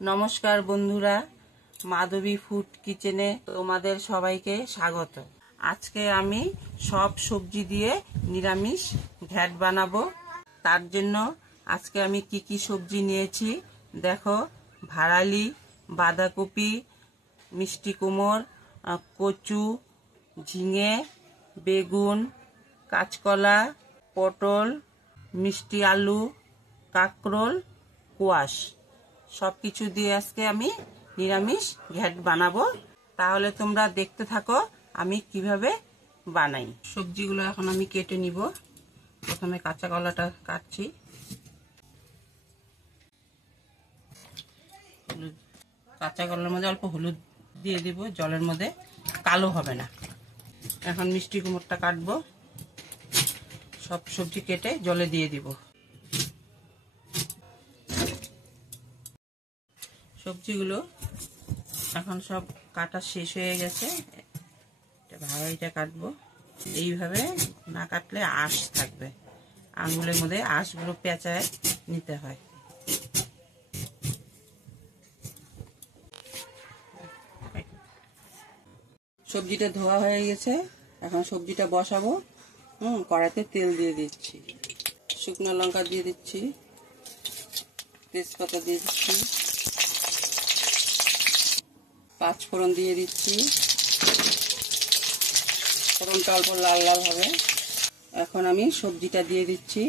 নমস্কার বন্ধুরা, মাধবী ফুড কিচেনে তোমাদের সবাইকে স্বাগত। আজকে আমি সব সবজি দিয়ে নিরামিষ ঘ্যাট বানাবো। তার জন্য আজকে আমি কি কি সবজি নিয়েছি দেখো। ভাড়ালি, বাঁধাকপি, মিষ্টি কুমড়, কচু, ঝিঙে, বেগুন, কাঁচকলা, পটল, মিষ্টি আলু, কাঁকরোল, কোয়াশ সব কিছু দিয়ে আজকে আমি নিরামিষ ঘ্যাট বানাবো। তাহলে তোমরা দেখতে থাকো আমি কিভাবে বানাই। সবজিগুলো এখন আমি কেটে নিব। প্রথমে কাঁচা কলাটা কাটছি। কাঁচা কলার মধ্যে অল্প হলুদ দিয়ে দিব, জলের মধ্যে, কালো হবে না। এখন মিষ্টি কুমড়টা কাটবো। সব সবজি কেটে জলে দিয়ে দিব। সবজিগুলো এখন সব কাটা শেষ হয়ে গেছে। ভাড়াইটা কাটবো। এইভাবে না কাটলে আঁশ থাকবে, আঙুলের মধ্যে আঁশগুলো পেঁচায় নিতে হয়। সবজিটা ধোয়া হয়ে গেছে। এখন সবজিটা বসাবো। কড়াইতে তেল দিয়ে দিচ্ছি, শুকনো লঙ্কা দিয়ে দিচ্ছি, তেজপাতা দিয়ে দিচ্ছি, পাঁচ ফোড়ন দিয়ে দিচ্ছি। ফোড়নটা অল্প লাল লাল হবে। এখন আমি সবজিটা দিয়ে দিচ্ছি।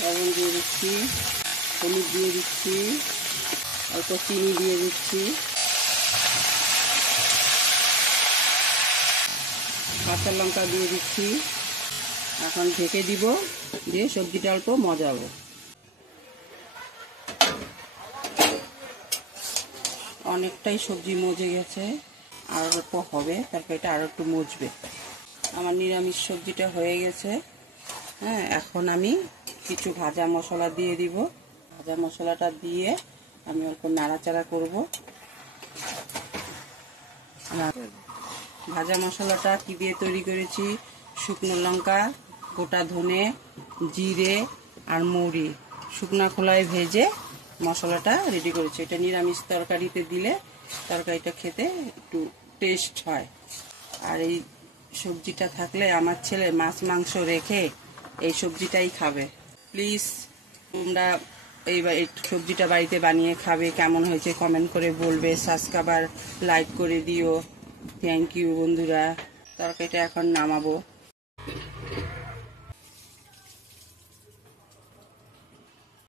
লবণ দিয়ে দিচ্ছি, হলুদ দিয়ে দিচ্ছি, অল্প চিনি দিয়ে দিচ্ছি, কাঁচা লঙ্কা দিয়ে দিচ্ছি। এখন ঢেকে দিব, দিয়ে সবজিটা অল্প মজাবো। অনেকটাই সবজি মজে গেছে, আর অল্প হবে, তরকারিটা আর একটু মজবে। আমার নিরামিষ সবজিটা হয়ে গেছে। এখন আমি কিছু ভাজা মশলা দিয়ে দিব। ভাজা মশলাটা দিয়ে আমি অল্প নাড়াচাড়া করব। ভাজা মশলাটা কি দিয়ে তৈরি করেছি? শুকনো লঙ্কা, গোটা ধনে, জিরে আর মৌরি শুকনা খোলায় ভেজে মশলাটা রেডি করেছি। এটা নিরামিষ তরকারিতে দিলে তরকারিটা খেতে একটু টেস্ট হয়। আর এই সবজিটা থাকলে আমার ছেলে মাছ মাংস রেখে এই সবজিটাই খাবে। প্লিজ তোমরা এই সবজিটা বাড়িতে বানিয়ে খাবে। কেমন হয়েছে কমেন্ট করে বলবে, সাবস্ক্রাইব আর লাইক করে দিও। থ্যাংক ইউ বন্ধুরা। তরকারিটা এখন নামাবো।